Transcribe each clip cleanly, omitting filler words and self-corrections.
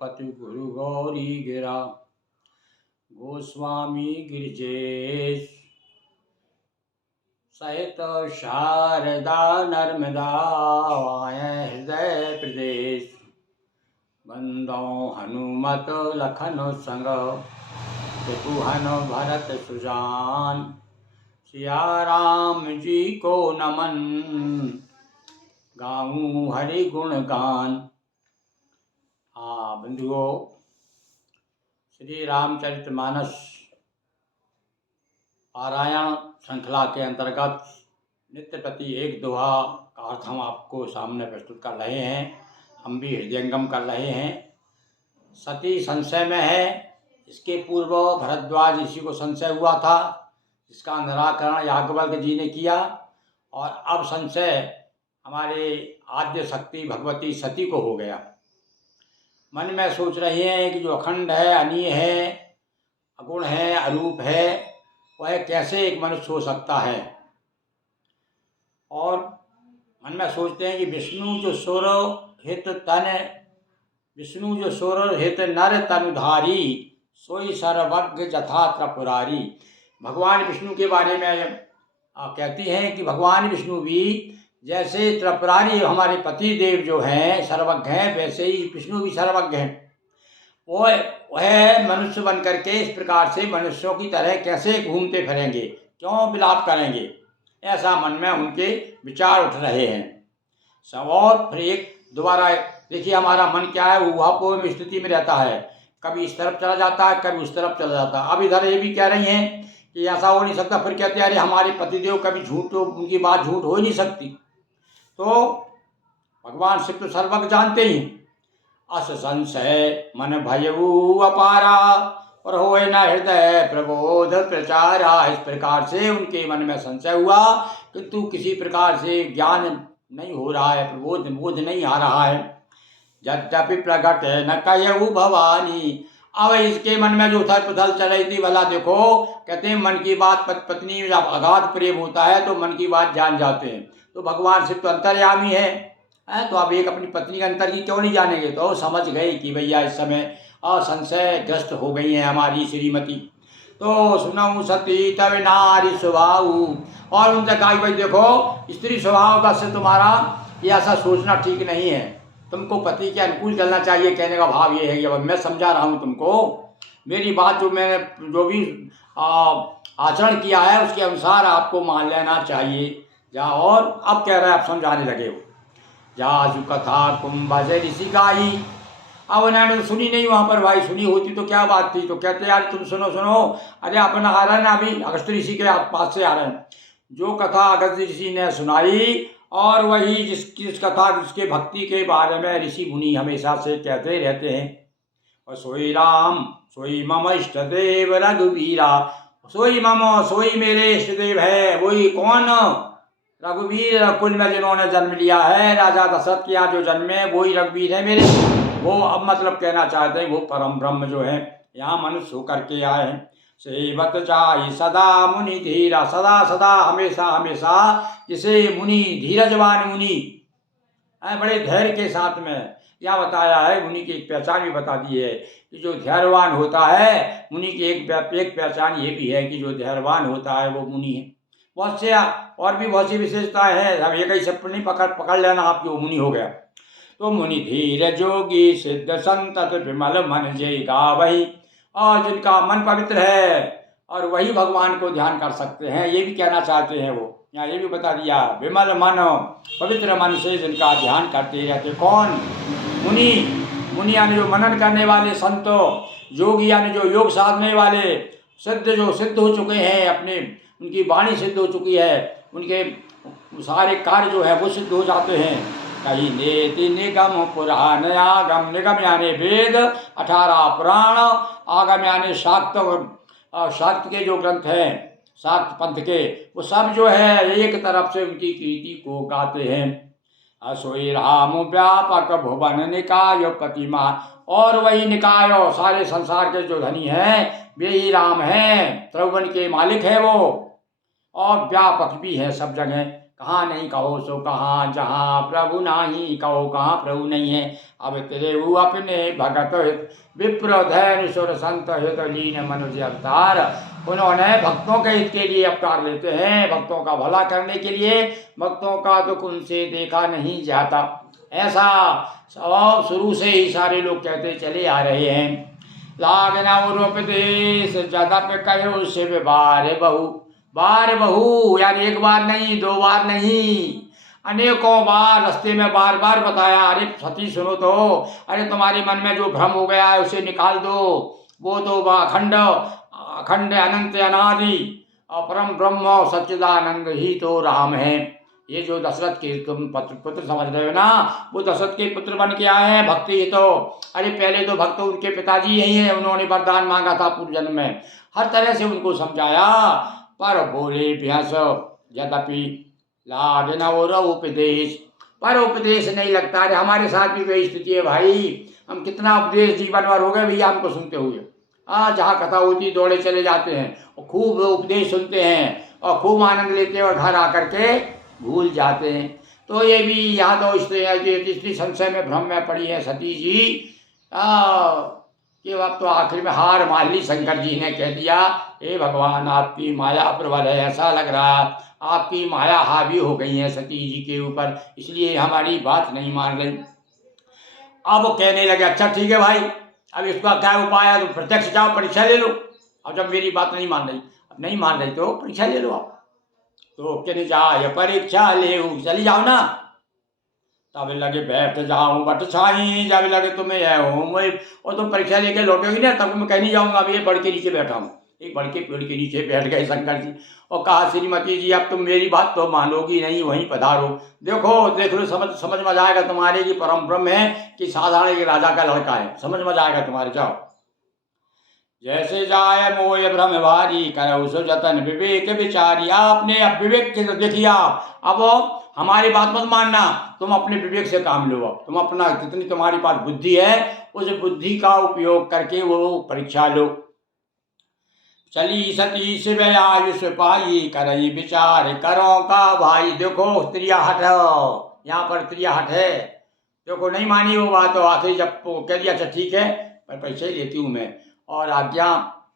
पति गुरु गौरी गिरा गोस्वामी गिरिजेश सहित शारदा नर्मदा वायं हृदय प्रदेश बंदो हनुमत लखन संग त्रिभुवन भरत सुजान सिया राम जी को नमन गाऊं हरि गुण गान। बंधुओं, श्री रामचरितमानस पारायण श्रृंखला के अंतर्गत नित्य प्रति एक दोहा का अर्थ हम आपको सामने प्रस्तुत कर रहे हैं। हम भी हृदयंगम कर रहे हैं। सती संशय में है। इसके पूर्व भरद्वाज ऋषि को संशय हुआ था, जिसका निराकरण याज्ञवल्क्य जी ने किया। और अब संशय हमारे आद्य शक्ति भगवती सती को हो गया। मन में सोच रहे हैं कि जो अखंड है, अनीय है, अगुण है, अरूप है, वह कैसे एक मनुष्य हो सकता है। और मन में सोचते हैं कि विष्णु जो सुर हित नर तनुधारी सोई सर्वज्ञ जथा त्रिपुरारी। भगवान विष्णु के बारे में कहती हैं कि भगवान विष्णु भी जैसे त्रिपुरारी हमारे पति देव जो हैं सर्वज्ञ हैं, वैसे ही विष्णु भी सर्वज्ञ हैं। वह मनुष्य बन करके इस प्रकार से मनुष्यों की तरह कैसे घूमते फिरेंगे, क्यों विलाप करेंगे, ऐसा मन में उनके विचार उठ रहे हैं सब। और फिर एक दोबारा देखिए, हमारा मन क्या है, ऊहापोह स्थिति में रहता है। कभी इस तरफ चला जाता है, कभी उस तरफ चला जाता है। अब इधर ये भी कह रही हैं कि ऐसा हो नहीं सकता, फिर कहते हैं अरे हमारे पतिदेव कभी झूठ, तो उनकी बात झूठ हो ही नहीं सकती। तो भगवान शिव तो सर्वज्ञ जानते ही। अस संशय मन भयऊ अपारा और होए न हृदय प्रबोध प्रचारा। इस प्रकार से उनके मन में संशय हुआ, किंतु किसी प्रकार से ज्ञान नहीं हो रहा है, बोध नहीं आ रहा है। यद्यपि प्रकट न कहऊ भवानी। अब इसके मन में जो उथल पुथल चल रही थी, भला देखो, कहते हैं मन की बात पत्नी जब अगाध प्रेम होता है तो मन की बात जान जाते हैं। तो भगवान शिव तो अंतर्यामी है, तो अब एक अपनी पत्नी के अंतर की क्यों नहीं जानेंगे। तो समझ गए कि भैया इस समय संशय ग्रस्त हो गई है हमारी श्रीमती। तो सुनऊ सती तब नारी स्वभाव। और उनसे कहा भाई देखो, स्त्री स्वभाव का से तुम्हारा ये ऐसा सोचना ठीक नहीं है, तुमको पति के अनुकूल चलना चाहिए। कहने का भाव ये है कि अब मैं समझा रहा हूँ तुमको, मेरी बात मैंने जो भी आचरण किया है उसके अनुसार आपको मान लेना चाहिए। जा, और अब कह रहा है, आप समझाने लगे हो। जासु कथा कुंभ ऋषि गाई। अब उन्होंने तो सुनी नहीं वहाँ पर, भाई सुनी होती तो क्या बात थी। तो कहते यार तुम सुनो, अरे अपन आ रहे हैं ना, अभी अगस्त्य ऋषि के पास से आ रहे हैं। जो कथा अगस्त्य ऋषि ने सुनाई, और वही जिस कथा जिसके भक्ति के बारे में ऋषि मुनि हमेशा से कहते रहते हैं। और सोई राम सोई मम इष्ट देव रघुवीरा। सोई मेरे इष्ट देव है। वही कौन? रघुवीर कुल में जिन्होंने जन्म लिया है, राजा दशरथ के यहाँ जो जन्मे, वही रघुवीर है मेरे। वो अब मतलब कहना चाहते हैं वो परम ब्रह्म जो है यहाँ मनुष्य होकर के आए हैं। सेवत जाई सदा मुनि धीरा। सदा सदा हमेशा हमेशा जिसे मुनि धीरजवान मुनि बड़े धैर्य के साथ में यह बताया है। मुनि की एक पहचान भी बता दी है कि जो धैर्यवान होता है, मुनि की एक पहचान ये भी है कि जो धैर्यवान होता है वो मुनि है। बहुत से और भी बहुत सी विशेषताएं हैं, हम एक ही सब नहीं पकड़ लेना आपकी, वो मुनि हो गया। तो मुनि धीर जोगी सिद्ध संतत विमल मन जय गावही। और जिनका मन पवित्र है और वही भगवान को ध्यान कर सकते हैं, ये भी कहना चाहते हैं वो। यहाँ ये भी बता दिया, विमल मन, पवित्र मन से जिनका ध्यान करते रहते। कौन? मुनि यानी जो मनन करने वाले संत, योगी यानी जो योग साधने वाले, सिद्ध जो सिद्ध हो चुके हैं, अपने उनकी वाणी सिद्ध हो चुकी है, उनके सारे कार्य जो है वो सिद्ध हो जाते हैं। कही नेति निगम पुराण आगम। निगम यानी वेद, 18 पुराण, आगम यानी शाक्त के जो ग्रंथ हैं, शाक्त पंथ के, वो सब जो है एक तरफ से उनकी कीर्ति को गाते हैं। सोई राम व्यापक भुवन निकाय प्रतिमा। और वही निकाय सारे संसार के जो धनी हैं वे ही राम हैं, त्रिभुवन के मालिक है वो, और व्यापक भी है सब जगह। कहाँ नहीं कहो सो कहाँ, जहाँ प्रभु नाही कहो कहाँ प्रभु नहीं है। अब तेरे वो अपने भगत हित, विप्र धैर्य सुर संत हित लीन मनुष्य अवतार। उन्होंने भक्तों के हित के लिए अवतार लेते हैं, भक्तों का भला करने के लिए, भक्तों का दुख उनसे देखा नहीं जाता। ऐसा सब शुरू से ही सारे लोग कहते चले आ रहे हैं। लागना उपदेश जदप कहो शिव बार बहु, बार बहु यानी एक बार नहीं, दो बार नहीं, अनेकों बार रास्ते में बार बार बताया। अरे सती सुनो तो, अरे तुम्हारे मन में जो भ्रम हो गया है उसे निकाल दो। वो तो अखंड अखंड अनंत अनादि अपरम ब्रह्म सच्चिदानंद ही तो राम है। ये जो दशरथ के तुम पुत्र समझ रहे हो ना, वो दशरथ के पुत्र बन के आए हैं भक्ति तो। अरे पहले तो भक्त उनके पिताजी यही हैं, उन्होंने वरदान मांगा था पूर्व जन्म में, हर तरह से उनको समझाया, पर बोले भैंस यद्यपि लाग न और उपदेश, पर उपदेश नहीं लगता। अरे हमारे साथ भी वही स्थिति है भाई, हम कितना उपदेश जीवन भर हो गए भैया हमको सुनते हुए। जहाँ कथा होती दौड़े चले जाते हैं और खूब उपदेश सुनते हैं और खूब आनंद लेते हैं और घर आकर के भूल जाते हैं। तो ये भी यहाँ तो स्त्री संशय में भ्रम में पड़ी है सती जी। कि अब तो आखिर में हार मान ली, शंकर जी ने कह दिया हे भगवान आपकी माया प्रबल है, ऐसा लग रहा आपकी माया हावी हो गई है सती जी के ऊपर, इसलिए हमारी बात नहीं मान रही। अब वो कहने लगे अच्छा ठीक है भाई, अब इसका क्या उपाय है, तो प्रत्यक्ष जाओ परीक्षा ले लो। अब जब मेरी बात नहीं मान रही, अब नहीं मान रही तो परीक्षा ले लो आप। तो कहने जा परीक्षा ले चली जाओ ना। तब लगे बैठ जाऊं बट छाई, जब लगे तुम्हें मैं और तुम परीक्षा लेके लौटोगी ना, तब मैं कह नहीं जाऊंगा अब ये बड़ के नीचे बैठा हूँ। एक बड़ के पेड़ के नीचे बैठ गए शंकर जी और कहा श्रीमती जी अब तुम मेरी बात तो मानोगी नहीं, वहीं पधारो। देखो देख लो, समझ में जाएगा तुम्हारे की परम ब्रह्म है कि साधारण एक राजा का लड़का है, समझ में जाएगा तुम्हारे। जाओ जैसे जाए मोय भ्रम भारी, करो सो जतन विवेक विचारी। आपने अब विवेक के देखिए, आप अब हमारी बात मत मानना, तुम अपने विवेक से काम लो। अब तुम अपना जितनी तुम्हारी पास बुद्धि है उस बुद्धि का उपयोग करके वो परीक्षा लो। चली सती शिव आयुष पाई, करई विचार करो का भाई। देखो त्रिया हट है, यहाँ पर त्रिया हट है। देखो नहीं मानी वो बात, तो आखिर जब कह दिया अच्छा ठीक है पर पैसे लेती हूँ मैं, और आज्ञा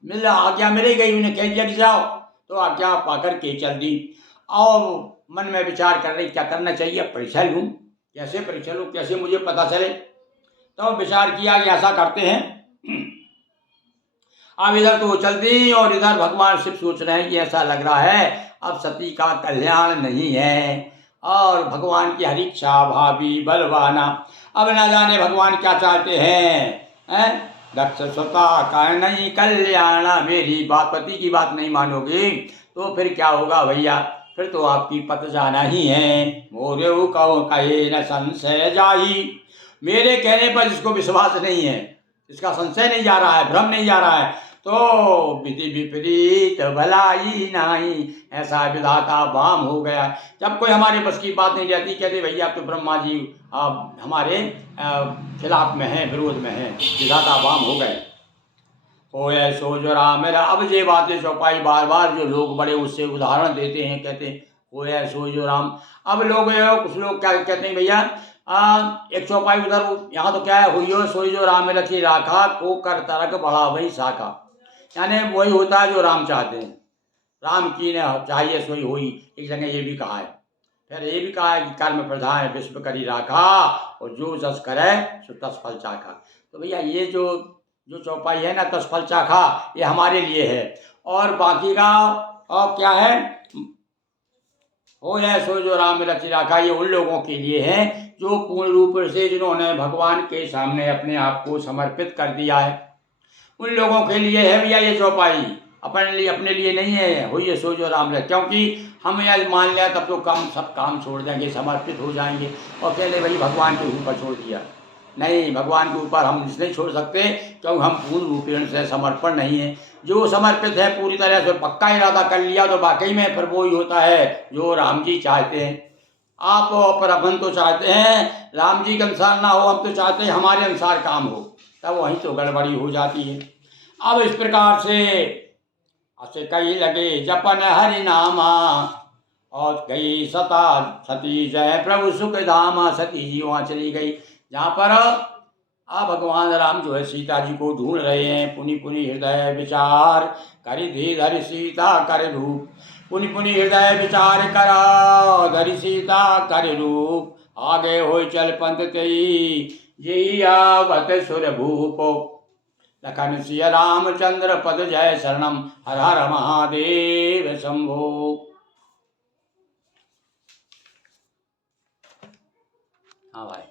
मिल गई, उन्हें कह दिया कि जाओ, तो आज्ञा पाकर के चल दी। और मन में विचार कर रही क्या करना चाहिए, परीक्षा लूँ, कैसे परीक्षा लूँ, कैसे मुझे पता चले। तो विचार किया कि ऐसा करते हैं। अब इधर तो वो चल दी और इधर भगवान शिव सोच रहे हैं कि ऐसा लग रहा है अब सती का कल्याण नहीं है और भगवान की हरीक्षा भाभी बलवाना। अब ना जाने भगवान क्या चाहते हैं, दक्ष स्वता का नहीं कल्याण। मेरी बात पति की बात नहीं मानोगी तो फिर क्या होगा भैया, फिर तो आपकी पत जाना ही है। मोरे कहो कहे न संशय जाही, मेरे कहने पर जिसको विश्वास नहीं है, इसका संशय नहीं जा रहा है, भ्रम नहीं जा रहा है, तो विधि विपरीत भलाई नहीं, ऐसा विधाता वाम हो गया। जब कोई हमारे बस की बात नहीं रहती, कहते भैया तो ब्रह्मा जी हमारे खिलाफ में हैं, विरोध में हैं, विधाता वाम हो गए। हो सो जो राम मेरा। अब ये बातें चौपाई बार बार जो लोग बड़े उससे उदाहरण देते हैं, कहते हो सो जो राम। अब लोग कुछ लोग क्या कहते हैं भैया, एक चौपाई उधर, यहाँ तो क्या है, हुई सोई जो राम रखी राखा को कर तरक बढ़ा वही शाखा, यानी वही होता है जो राम चाहते हैं, राम की ने चाहिए सोई हुई। एक जगह ये भी कहा है, फिर ये भी कहा है कि कर्म प्रधान विश्व करी राखा और जो जस करे सो तस फल चाखा। तो भैया ये जो चौपाई है ना, तस फल चाखा, ये हमारे लिए है, और बाकी का और क्या है, हो सो जो राम रचि राखा, ये उन लोगों के लिए है जो पूर्ण रूप से जिन्होंने भगवान के सामने अपने आप को समर्पित कर दिया है, उन लोगों के लिए है भैया ये चौपाई, अपने लिए नहीं है। हो ये सो जो राम रहे, क्योंकि हम यह मान लिया तब तो सब काम छोड़ देंगे, समर्पित हो जाएंगे और कह ले भाई भगवान के ऊपर छोड़ दिया। नहीं, भगवान के ऊपर हम नहीं छोड़ सकते क्योंकि हम पूर्ण रूपेण से समर्पण नहीं है। जो समर्पित है पूरी तरह से पक्का इरादा कर लिया तो वाकई में फिर वो ही होता है जो राम जी चाहते हैं। आप पर अपन तो चाहते हैं राम जी के अनुसार ना हो, हम तो चाहते हैं हमारे अनुसार काम हो, तब वहीं तो गड़बड़ी हो जाती है। अब इस प्रकार से कही लगे जपन हरि नामा, और गई सता सती जय प्रभु सुख धामा, सती जी वहाँ चली गई जहाँ पर भगवान राम जो है सीता जी को ढूंढ रहे हैं। पुनि पुनि हृदय विचार करि धीधर सीता कर रूप, पुनि पुनि हृदय विचार करा धरि सीता कर रूप, आगे हो चल पंथ तेई यही आवत सुर भूपो, लखन सिय रामचंद्र पद जय शरणम, हर हर महादेव शंभो। हाँ भाई।